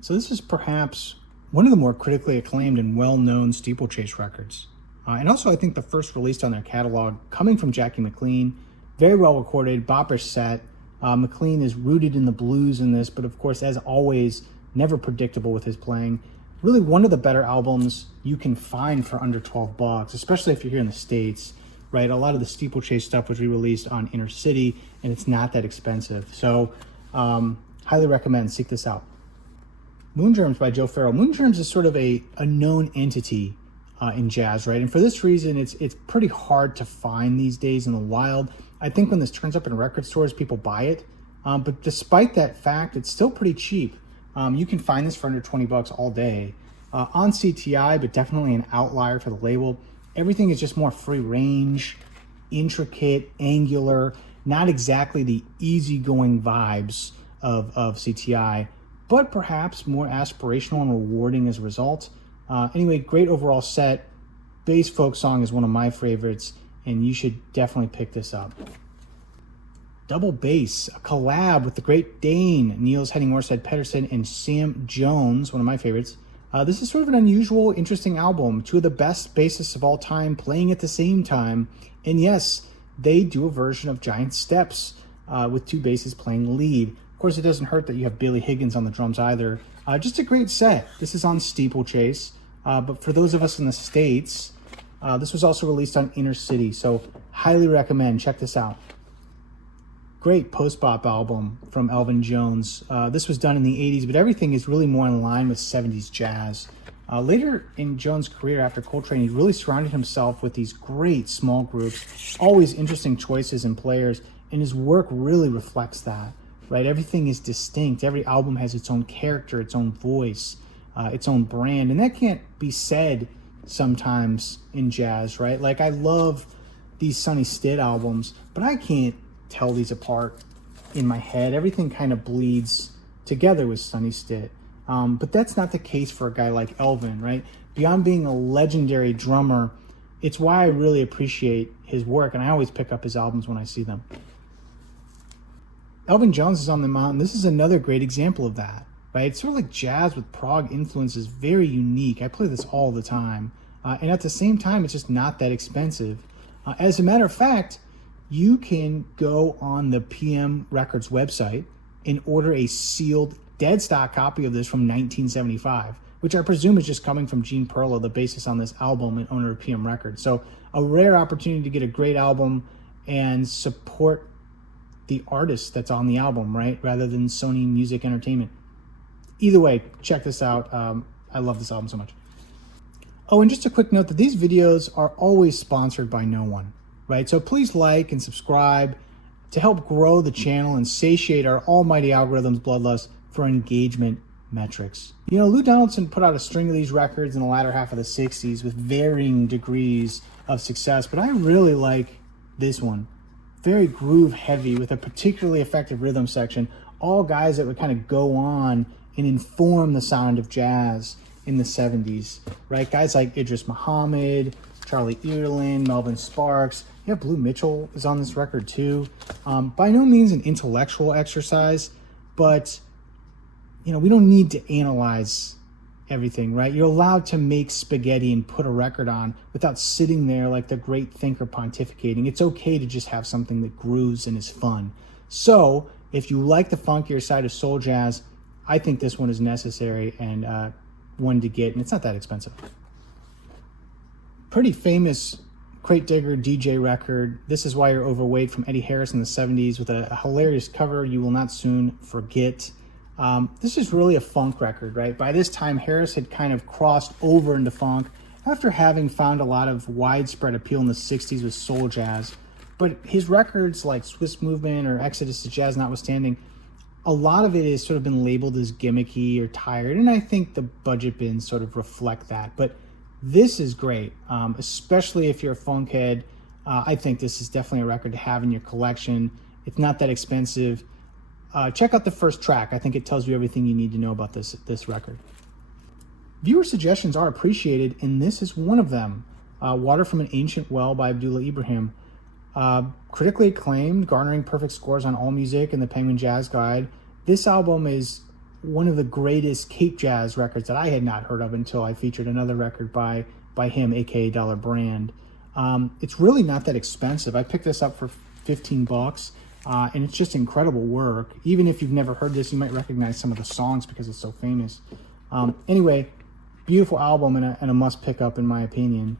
So this is perhaps one of the more critically acclaimed and well-known steeplechase records. And also I think the first released on their catalog, coming from Jackie McClean, very well recorded, boppish set. McClean is rooted in the blues in this, but of course, as always, never predictable with his playing. Really one of the better albums you can find for under $12, especially if you're here in the States, right? A lot of the steeplechase stuff was re-released on Inner City, and it's not that expensive. So highly recommend, seek this out. Moon Germs by Joe Farrel. Moon Germs is sort of a known entity in jazz, right? And for this reason, it's pretty hard to find these days in the wild. I think when this turns up in record stores, people buy it. But despite that fact, it's still pretty cheap. You can find this for under $20 all day. On CTI, but definitely an outlier for the label. Everything is just more free range, intricate, angular, not exactly the easygoing vibes of CTI, but perhaps more aspirational and rewarding as a result. Anyway, great overall set. Bass folk song is one of my favorites, and you should definitely pick this up. Double Bass, a collab with the Great Dane, Niels Henning, Orsted, Pederson, and Sam Jones, one of my favorites. This is sort of an unusual, interesting album. Two of the best bassists of all time playing at the same time. And yes, they do a version of Giant Steps with two bassists playing lead. Of course, it doesn't hurt that you have Billy Higgins on the drums either. Just a great set. This is on Steeplechase. But for those of us in the States, this was also released on Inner City. So highly recommend. Check this out. Great post-bop album from Elvin Jones. This was done in the 80s, but everything is really more in line with 70s jazz. Later in Jones' career after Coltrane, he really surrounded himself with these great small groups, always interesting choices and players, and his work really reflects that, right? Everything is distinct. Every album has its own character, its own voice, its own brand, and that can't be said sometimes in jazz, right? Like, I love these Sonny Stitt albums, but I can't tell these apart in my head. Everything kind of bleeds together with Sonny Stitt. But that's not the case for a guy like Elvin, right? Beyond being a legendary drummer, it's why I really appreciate his work, and I always pick up his albums when I see them. Elvin Jones is on the mountain. This is another great example of that, right? It's sort of like jazz with prog influences, very unique. I play this all the time. And at the same time, it's just not that expensive. As a matter of fact, you can go on the PM Records website and order a sealed dead stock copy of this from 1975, which I presume is just coming from Gene Perlow, the bassist on this album and owner of PM Records. So a rare opportunity to get a great album and support the artist that's on the album, right? Rather than Sony Music Entertainment. Either way, check this out. I love this album so much. Oh, and just a quick note that these videos are always sponsored by no one. Right, so please like and subscribe to help grow the channel and satiate our almighty algorithm's bloodlust for engagement metrics. You know, Lou Donaldson put out a string of these records in the latter half of the 60s with varying degrees of success, but I really like this one. Very groove heavy with a particularly effective rhythm section. All guys that would kind of go on and inform the sound of jazz in the 70s, right? Guys like Idris Muhammad, Charlie Earlin, Melvin Sparks. Yeah, Blue Mitchell is on this record too. By no means an intellectual exercise, but you know, we don't need to analyze everything, right? You're allowed to make spaghetti and put a record on without sitting there like the great thinker pontificating. It's okay to just have something that grooves and is fun. So if you like the funkier side of soul jazz, I think this one is necessary and one to get, and it's not that expensive. Pretty famous crate digger DJ record. This Is Why You're Overweight from Eddie Harris in the 70s with a hilarious cover you will not soon forget. This is really a funk record, right? By this time, Harris had kind of crossed over into funk after having found a lot of widespread appeal in the 60s with soul jazz. But his records like Swiss Movement or Exodus to Jazz notwithstanding, a lot of it has sort of been labeled as gimmicky or tired, and I think the budget bins sort of reflect that. But this is great, especially if you're a funk head. I think this is definitely a record to have in your collection. It's not that expensive. Check out the first track. I think it tells you everything you need to know about this record. Viewer suggestions are appreciated, and this is one of them. Water from an Ancient Well by Abdullah Ibrahim. Critically acclaimed, garnering perfect scores on AllMusic and the Penguin Jazz Guide. This album is one of the greatest Cape Jazz records that I had not heard of until I featured another record by him, aka Dollar Brand. It's really not that expensive. I picked this up for $15, and it's just incredible work. Even if you've never heard this, you might recognize some of the songs because it's so famous. Anyway, beautiful album and a must pick up in my opinion.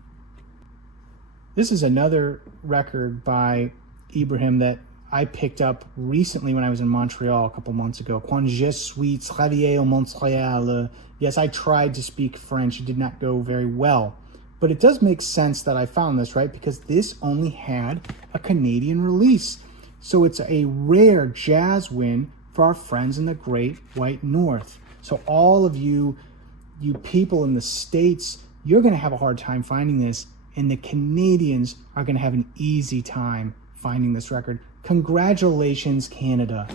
This is another record by Ibrahim that I picked up recently when I was in Montreal a couple months ago. Quand je suis travaillé au Montréal. Yes, I tried to speak French. It did not go very well. But it does make sense that I found this, right? Because this only had a Canadian release. So it's a rare jazz win for our friends in the Great White North. So all of you people in the States, you're going to have a hard time finding this. And the Canadians are going to have an easy time finding this record. Congratulations, Canada.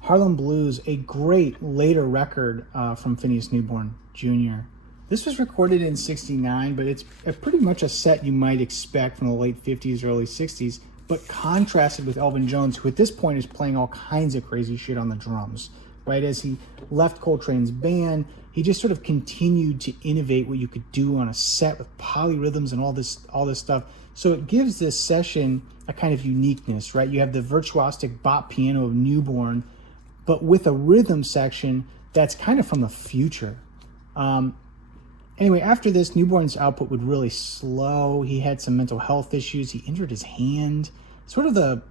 Harlem Blues, a great later record from Phineas Newborn Jr. This was recorded in '69, but it's pretty much a set you might expect from the late 50s, early 60s, but contrasted with Elvin Jones, who at this point is playing all kinds of crazy shit on the drums. Right, as he left Coltrane's band, he just sort of continued to innovate what you could do on a set with polyrhythms and all this stuff. So it gives this session a kind of uniqueness, right? You have the virtuosic bop piano of Newborn, but with a rhythm section that's kind of from the future. Anyway, after this, Newborn's output would really slow. He had some mental health issues. He injured his hand. Sort of the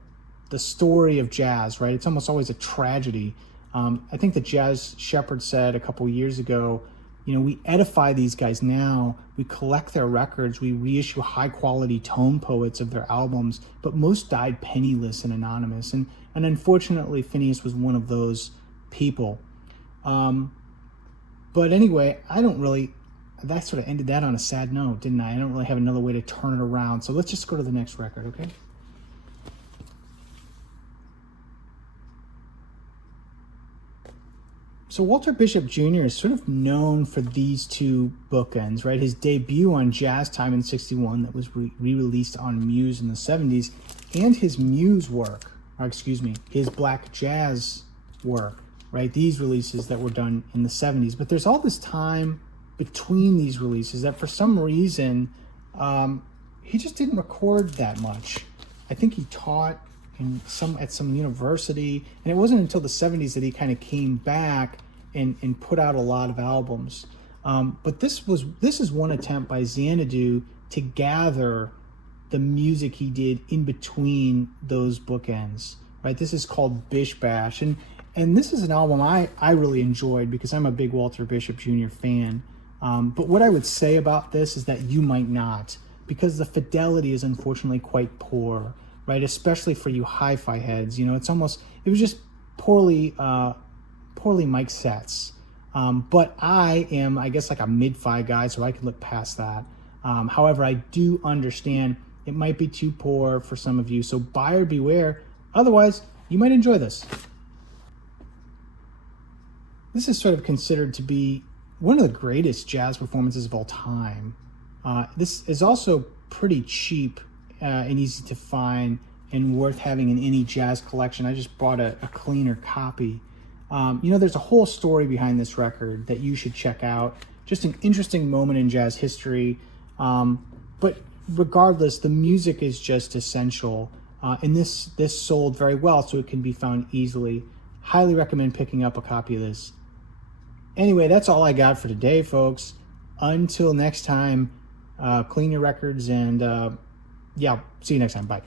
story of jazz, right? It's almost always a tragedy. I think the Jazz Shepherd said a couple years ago, we edify these guys now. We collect their records. We reissue high-quality tone poets of their albums, but most died penniless and anonymous. And unfortunately, Phineas was one of those people. But anyway, that sort of ended that on a sad note, didn't I? I don't really have another way to turn it around. So let's just go to the next record, okay? So Walter Bishop Jr. is sort of known for these two bookends, right? His debut on Jazz Time in '61 that was re-released on Muse in the '70s, and his his Black Jazz work, right? These releases that were done in the '70s. But there's all this time between these releases that for some reason, he just didn't record that much. I think he taught at some university, and it wasn't until the '70s that he kind of came back and put out a lot of albums. But this is one attempt by Xanadu to gather the music he did in between those bookends, right? This is called Bish Bash, and this is an album I really enjoyed because I'm a big Walter Bishop Jr. fan. But what I would say about this is that you might not, because the fidelity is unfortunately quite poor, right? Especially for you hi-fi heads. It was just poorly mic'd sets. But I am, I guess, like a mid-fi guy, so I can look past that. However, I do understand it might be too poor for some of you, so buyer beware. Otherwise, you might enjoy this. This is sort of considered to be one of the greatest jazz performances of all time. This is also pretty cheap and easy to find and worth having in any jazz collection. I just bought a cleaner copy. There's a whole story behind this record that you should check out. Just an interesting moment in jazz history. But regardless, the music is just essential. And this sold very well, so it can be found easily. Highly recommend picking up a copy of this. Anyway, that's all I got for today, folks. Until next time, clean your records and, see you next time. Bye.